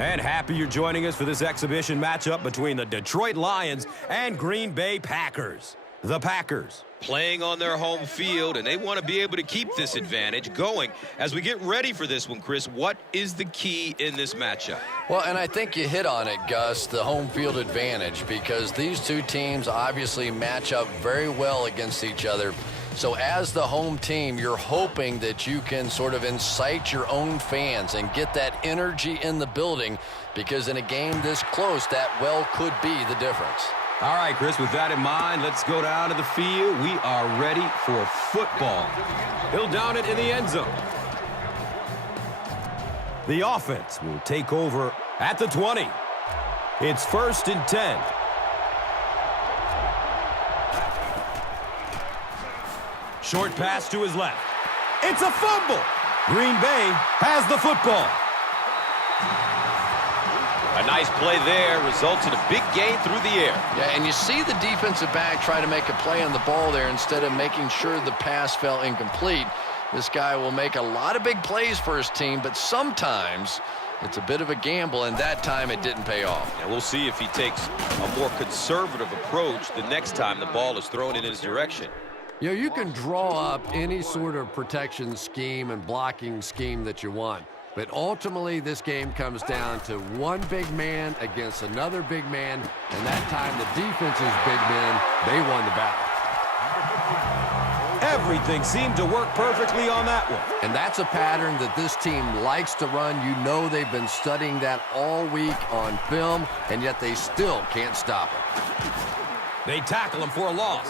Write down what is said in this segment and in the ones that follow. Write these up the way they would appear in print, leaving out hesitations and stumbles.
And happy you're joining us for this exhibition matchup between the Detroit Lions and Green Bay Packers. The Packers playing on their home field, and they want to be able to keep this advantage going. As we get ready for this one, Chris, what is the key in this matchup? Well, and I think you hit on it, Gus, the home field advantage, because these two teams obviously match up very well against each other. So as the home team, you're hoping that you can sort of incite your own fans and get that energy in the building, because in a game this close, that well could be the difference. All right, Chris, with that in mind, let's go down to the field. We are ready for football. He'll down it in the end zone. The offense will take over at the 20. It's 1st and 10. Short pass to his left. It's a fumble. Green Bay has the football. A nice play there results in a big gain through the air. Yeah, and you see the defensive back try to make a play on the ball there instead of making sure the pass fell incomplete. This guy will make a lot of big plays for his team, but sometimes it's a bit of a gamble, and that time it didn't pay off. And we'll see if he takes a more conservative approach the next time the ball is thrown in his direction. You know, you can draw up any sort of protection scheme and blocking scheme that you want. But ultimately, this game comes down to one big man against another big man, and that time the defense's big men, they won the battle. Everything seemed to work perfectly on that one. And that's a pattern that this team likes to run. You know they've been studying that all week on film, and yet they still can't stop it. They tackle him for a loss.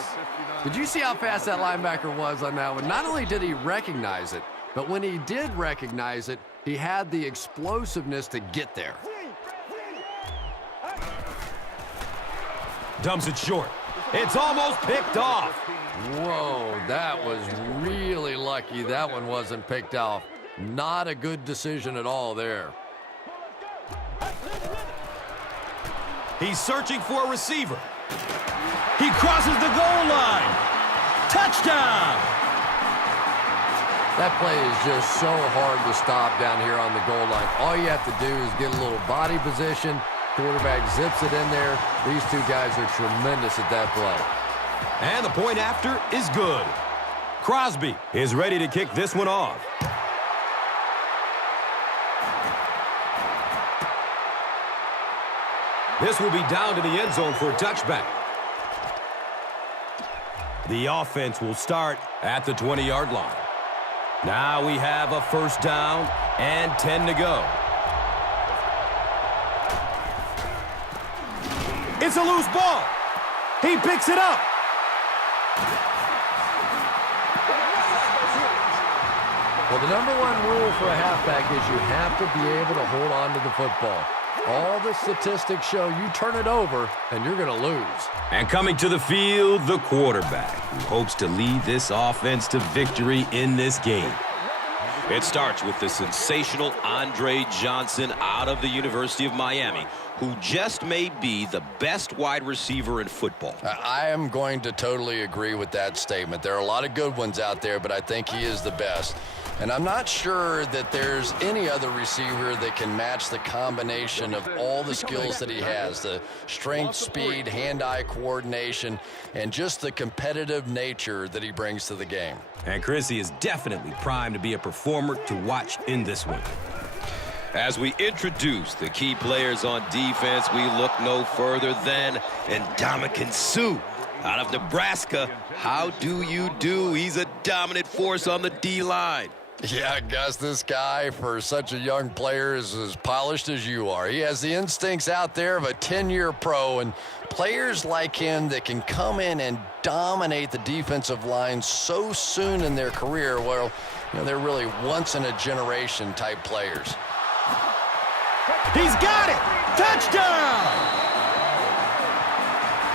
Did you see how fast that linebacker was on that one? Not only did he recognize it, but when he did recognize it, he had the explosiveness to get there. Dumps it short. It's almost picked off. Whoa, that was really lucky that one wasn't picked off. Not a good decision at all there. He's searching for a receiver. He crosses the goal line. Touchdown! That play is just so hard to stop down here on the goal line. All you have to do is get a little body position. Quarterback zips it in there. These two guys are tremendous at that play. And the point after is good. Crosby is ready to kick this one off. This will be down to the end zone for a touchback. The offense will start at the 20-yard line. Now we have a 1st down and 10 to go. It's a loose ball. He picks it up. Well, the #1 rule for a halfback is you have to be able to hold on to the football. All the statistics show you turn it over and you're going to lose. And coming to the field, the quarterback, who hopes to lead this offense to victory in this game. It starts with the sensational Andre Johnson out of the University of Miami, who just may be the best wide receiver in football. I am going to totally agree with that statement. There are a lot of good ones out there, but I think he is the best. And I'm not sure that there's any other receiver that can match the combination of all the skills that he has, the strength, speed, hand-eye coordination, and just the competitive nature that he brings to the game. And Chrissy is definitely primed to be a performer to watch in this one. As we introduce the key players on defense, we look no further than Ndamukong Suh out of Nebraska. How do you do? He's a dominant force on the D-line. Yeah, Gus, this guy, for such a young player, is as polished as you are. He has the instincts out there of a 10-year pro, and players like him that can come in and dominate the defensive line so soon in their career, well, you know, they're really once-in-a-generation type players. He's got it! Touchdown!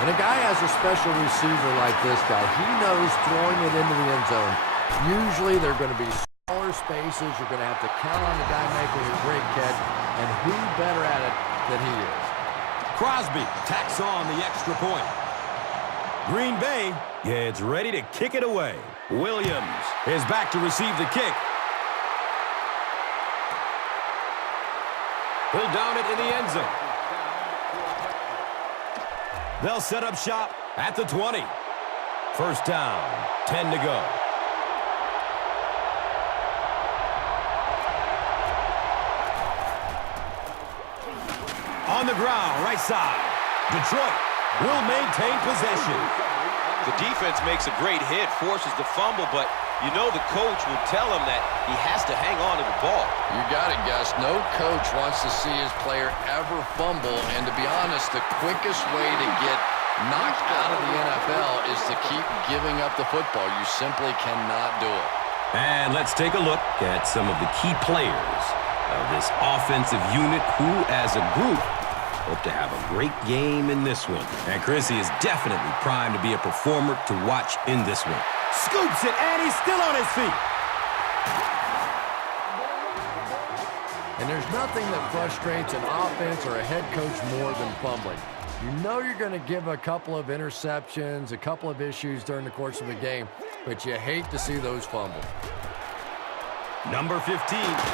When a guy has a special receiver like this guy, he knows throwing it into the end zone. Usually they're going to be smaller spaces. You're going to have to count on the guy making a great catch, and who better at it than he is. Crosby tacks on the extra point. Green Bay gets ready to kick it away. Williams is back to receive the kick. He'll down it in the end zone. They'll set up shop at the 20. First down, 10 to go. On the ground, right side. Detroit will maintain possession. The defense makes a great hit, forces the fumble, but you know the coach will tell him that he has to hang on to the ball. You got it, Gus. No coach wants to see his player ever fumble, and to be honest, the quickest way to get knocked out of the NFL is to keep giving up the football. You simply cannot do it. And let's take a look at some of the key players of this offensive unit who, as a group, hope to have a great game in this one. And Chrissy is definitely primed to be a performer to watch in this one. Scoops it, and he's still on his feet. And there's nothing that frustrates an offense or a head coach more than fumbling. You know you're going to give a couple of interceptions, a couple of issues during the course of a game, but you hate to see those fumbles. Number 15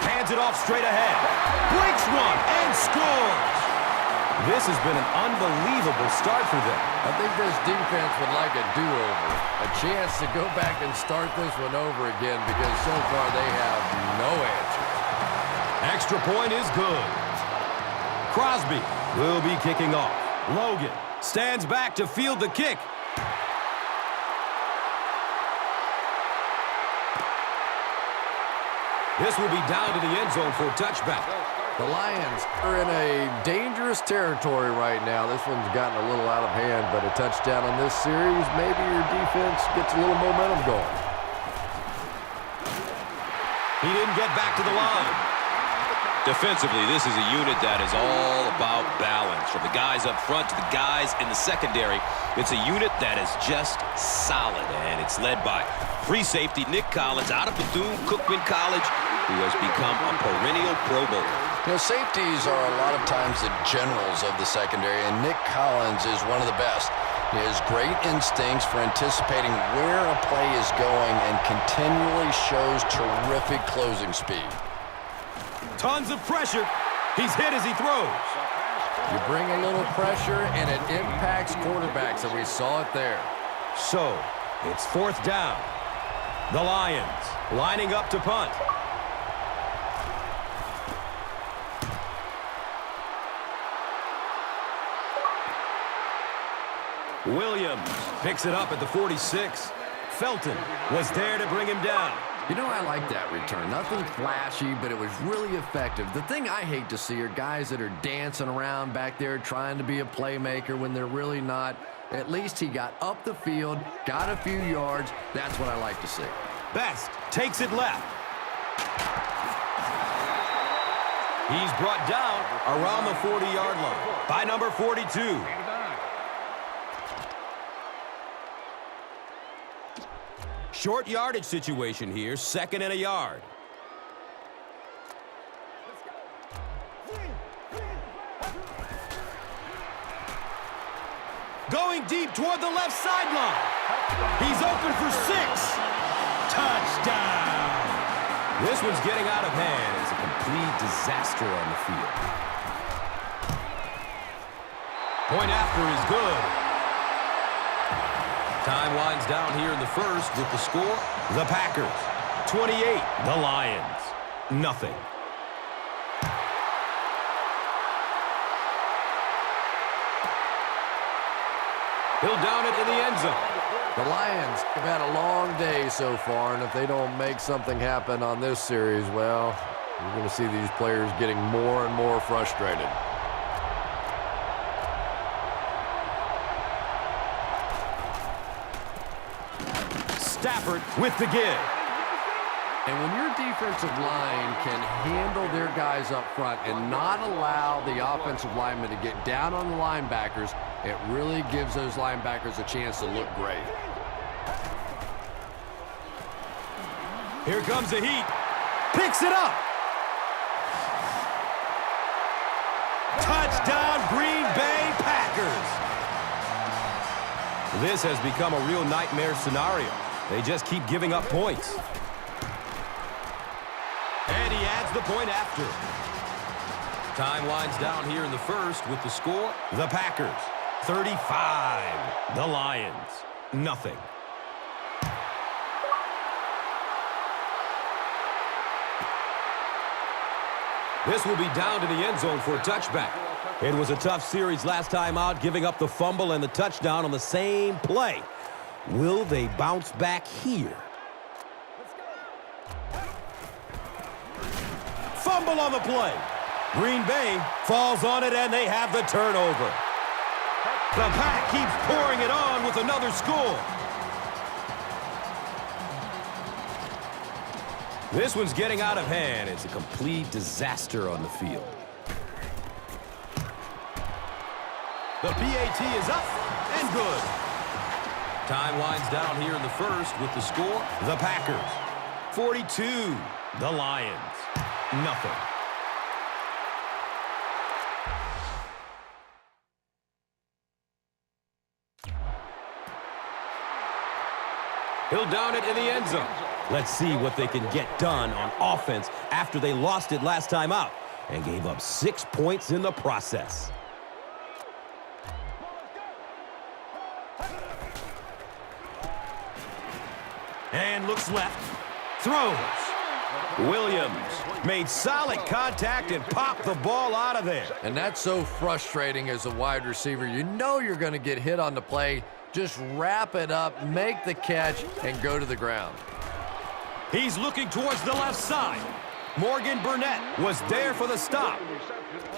hands it off straight ahead. Breaks one and scores. This has been an unbelievable start for them. I think this defense would like a do-over, a chance to go back and start this one over again because so far they have no answer. Extra point is good. Crosby will be kicking off. Logan stands back to field the kick. This will be down to the end zone for a touchback. The Lions are in a dangerous territory right now. This one's gotten a little out of hand, but a touchdown in this series, maybe your defense gets a little momentum going. He didn't get back to the line. Defensively, this is a unit that is all about balance. From the guys up front to the guys in the secondary, it's a unit that is just solid, and it's led by free safety Nick Collins out of Bethune-Cookman College, who has become a perennial Pro Bowler. You know, safeties are a lot of times the generals of the secondary, and Nick Collins is one of the best. He has great instincts for anticipating where a play is going and continually shows terrific closing speed. Tons of pressure. He's hit as he throws. You bring a little pressure, and it impacts quarterbacks, and we saw it there. So, it's fourth down. The Lions lining up to punt. Williams picks it up at the 46. Felton was there to bring him down. You know, I like that return. Nothing flashy, but it was really effective. The thing I hate to see are guys that are dancing around back there trying to be a playmaker when they're really not. At least he got up the field, got a few yards. That's what I like to see. Best takes it left. He's brought down around the 40-yard line by number 42. Short yardage situation here, second and a yard. Going deep toward the left sideline. He's open for 6. Touchdown. This one's getting out of hand. It's a complete disaster on the field. Point after is good. Time winds down here in the first with the score. The Packers, 28. The Lions, nothing. He'll down it in the end zone. The Lions have had a long day so far, and if they don't make something happen on this series, well, you're going to see these players getting more and more frustrated. Stafford with the give. And when your defensive line can handle their guys up front and not allow the offensive linemen to get down on the linebackers, it really gives those linebackers a chance to look great. Here comes the heat. Picks it up. Touchdown, Green Bay Packers. This has become a real nightmare scenario. They just keep giving up points. And he adds the point after. Time winds down here in the first with the score. The Packers, 35. The Lions, nothing. This will be down to the end zone for a touchback. It was a tough series last time out, giving up the fumble and the touchdown on the same play. Will they bounce back here? Fumble on the play. Green Bay falls on it, and they have the turnover. The Pack keeps pouring it on with another score. This one's getting out of hand. It's a complete disaster on the field. The PAT is up and good. Time winds down here in the first with the score. The Packers, 42. The Lions, nothing. He'll down it in the end zone. Let's see what they can get done on offense after they lost it last time out and gave up 6 points in the process. And looks left. Throws. Williams made solid contact and popped the ball out of there. And that's so frustrating as a wide receiver. You know you're going to get hit on the play. Just wrap it up, make the catch, and go to the ground. He's looking towards the left side. Morgan Burnett was there for the stop.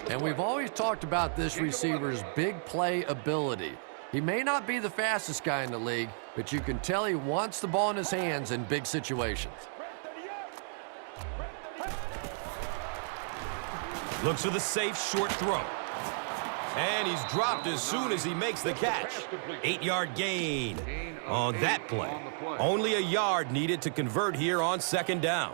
And we've always talked about this receiver's big play ability. He may not be the fastest guy in the league, but you can tell he wants the ball in his hands in big situations. Looks for the safe short throw. And he's dropped as soon as he makes the catch. 8-yard gain on that play. Only a yard needed to convert here on second down.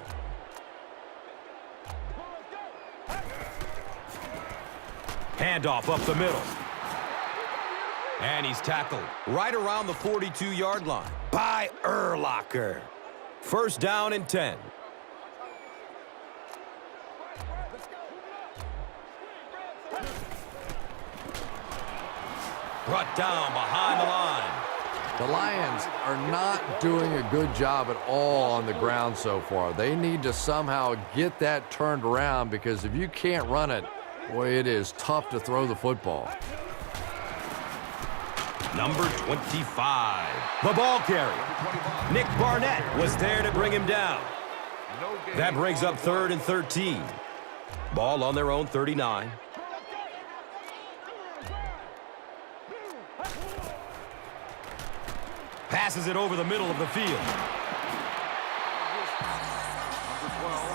Handoff up the middle. And he's tackled right around the 42-yard line by Urlacher. First down and 10. Brought down behind the line. The Lions are not doing a good job at all on the ground so far. They need to somehow get that turned around, because if you can't run it, boy, it is tough to throw the football. Number 25, the ball carrier. Nick Barnett was there to bring him down. That brings up 3rd and 13. Ball on their own 39. Passes it over the middle of the field.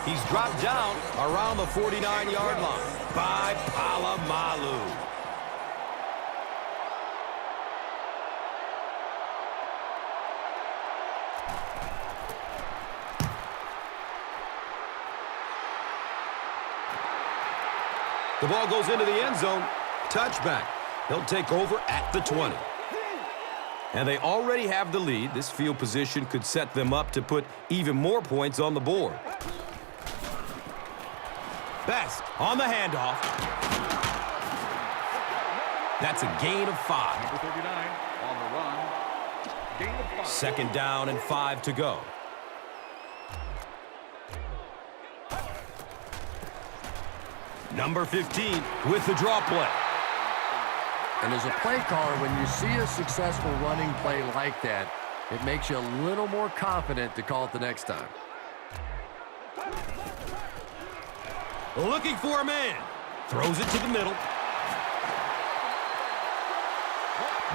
He's dropped down around the 49-yard line by Polamalu. The ball goes into the end zone. Touchback. He'll take over at the 20. And they already have the lead. This field position could set them up to put even more points on the board. Best on the handoff. That's a gain of 5. Number 39 on the run. Gain of 5. Second down and 5 to go. Number 15 with the draw play. And as a play caller, when you see a successful running play like that, it makes you a little more confident to call it the next time. Looking for a man. Throws it to the middle.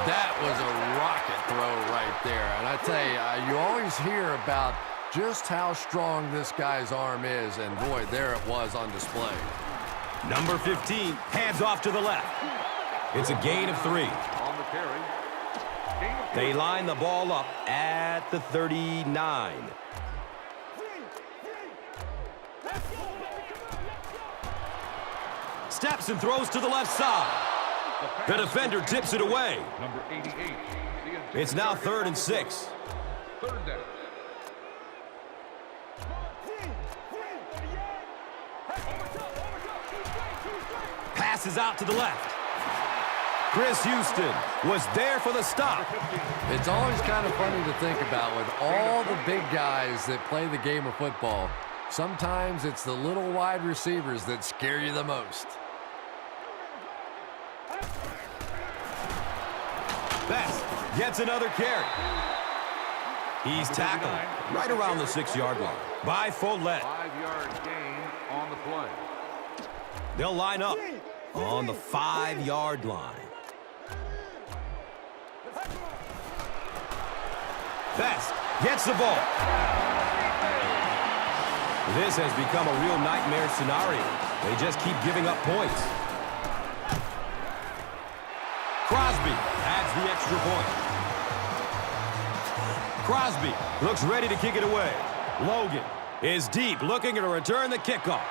That was a rocket throw right there. And I tell you, you always hear about just how strong this guy's arm is. And boy, there it was on display. Number 15 hands off to the left. It's a gain of 3. On the carry. Gain of 3. They line the ball up at the 39. Steps and throws to the left side. The defender tips it away. Number 88. It's now 3rd and 6. Third down. pass is out to the left. Chris Houston was there for the stop. It's always kind of funny to think about with all the big guys that play the game of football. Sometimes it's the little wide receivers that scare you the most. Best gets another carry. He's tackled right around the 6-yard line by Follett. 5-yard gain on the play. They'll line up on the 5-yard line. Best gets the ball. This has become a real nightmare scenario. They just keep giving up points. Crosby adds the extra point. Crosby looks ready to kick it away. Logan is deep, looking to return the kickoff.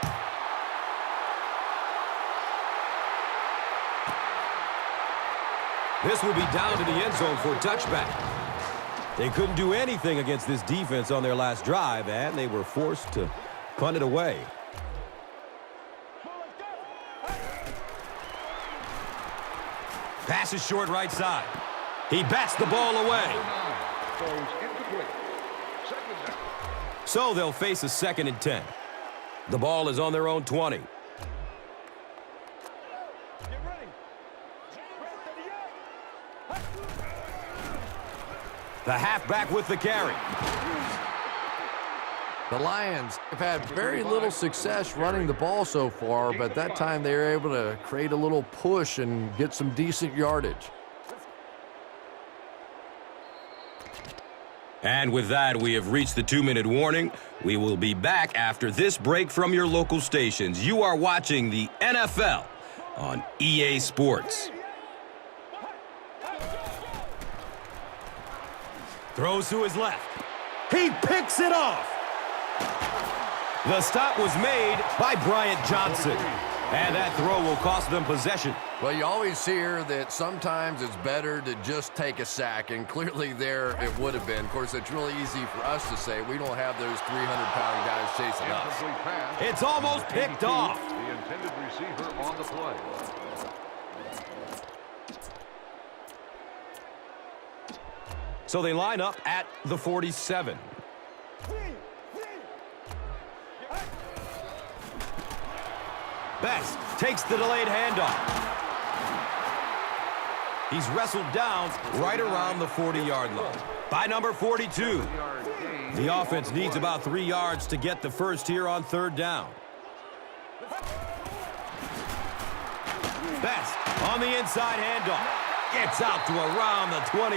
This will be down to the end zone for a touchback. They couldn't do anything against this defense on their last drive, and they were forced to punt it away. Pass is short right side. He bats the ball away. Goes incomplete. Second down. So they'll face a 2nd and 10. The ball is on their own 20. The halfback with the carry. The Lions have had very little success running the ball so far, but that time they were able to create a little push and get some decent yardage. And with that, we have reached the 2-minute warning. We will be back after this break from your local stations. You are watching the NFL on EA Sports. Throws to his left. He picks it off. The stop was made by Bryant Johnson. And that throw will cost them possession. Well, you always hear that sometimes it's better to just take a sack, and clearly there it would have been. Of course, it's really easy for us to say we don't have those 300-pound guys chasing us. Incomplete pass. It's almost picked off. The intended receiver on the play. So they line up at the 47. Best takes the delayed handoff. He's wrestled down right around the 40-yard line by number 42. The offense needs about 3 yards to get the first here on 3rd down. Best on the inside handoff. Gets out to around the 28.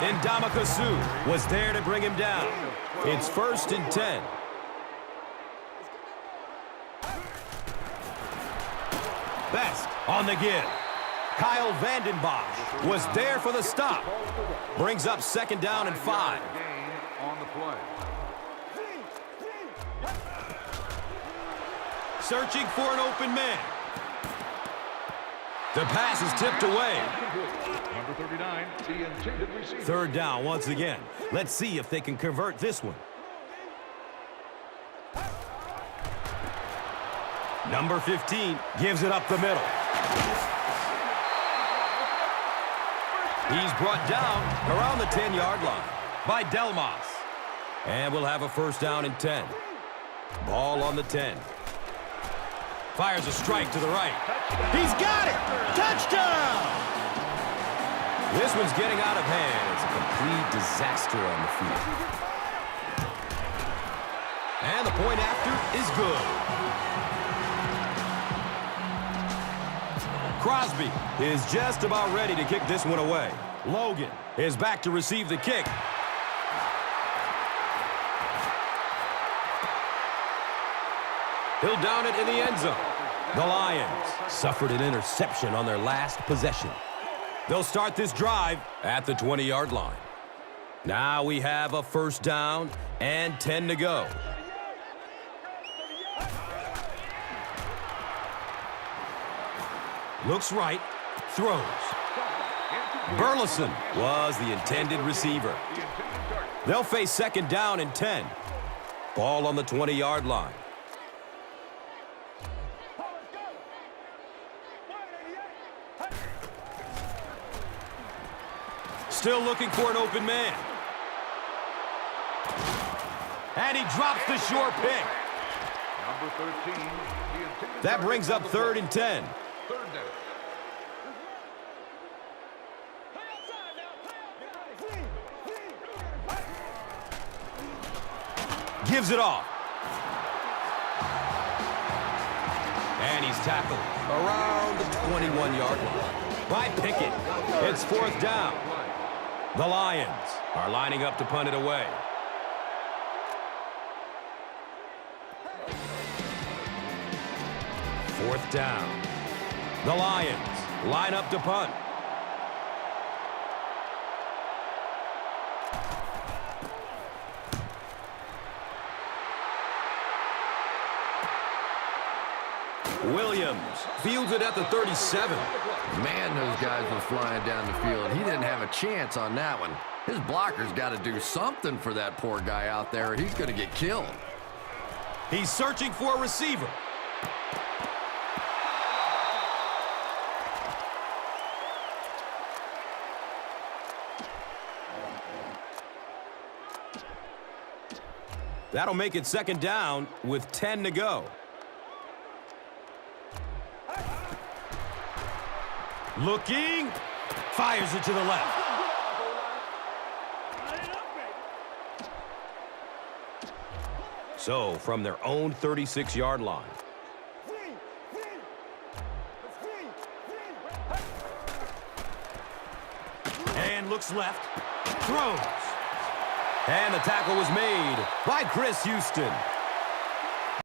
Ndamukong Suh was there to bring him down. It's 1st and 10. Best on the give. Kyle Vanden Bosch was there for the stop. Brings up 2nd down and 5. Gain on the play. Searching for an open man. The pass is tipped away. Number 39, the intended receiver. 3rd down once again. Let's see if they can convert this one. Number 15 gives it up the middle. He's brought down around the 10-yard line by Delmas. And we'll have a 1st down and 10. Ball on the 10. Fires a strike to the right. He's got it! Touchdown! This one's getting out of hand. It's a complete disaster on the field. And the point after is good. Crosby is just about ready to kick this one away. Logan is back to receive the kick. He'll down it in the end zone. The Lions suffered an interception on their last possession. They'll start this drive at the 20-yard line. Now we have a 1st down and 10 to go. Looks right, throws. Burleson was the intended receiver. They'll face 2nd down and 10. Ball on the 20-yard line. Still looking for an open man. And he drops the short pick. Number 13, the intended That target brings up on the 3rd play. and 10. Third down. Gives it off. And he's tackled around the 21-yard line by Pickett. It's 4th down. The Lions are lining up to punt it away. Fourth down. The Lions line up to punt. Williams fields it at the 37. Man, those guys were flying down the field. He didn't have a chance on that one. His blocker's got to do something for that poor guy out there, or he's going to get killed. He's searching for a receiver. That'll make it 2nd down with 10 to go. Looking, fires it to the left. So, from their own 36-yard line. And looks left, throws. And the tackle was made by Chris Houston.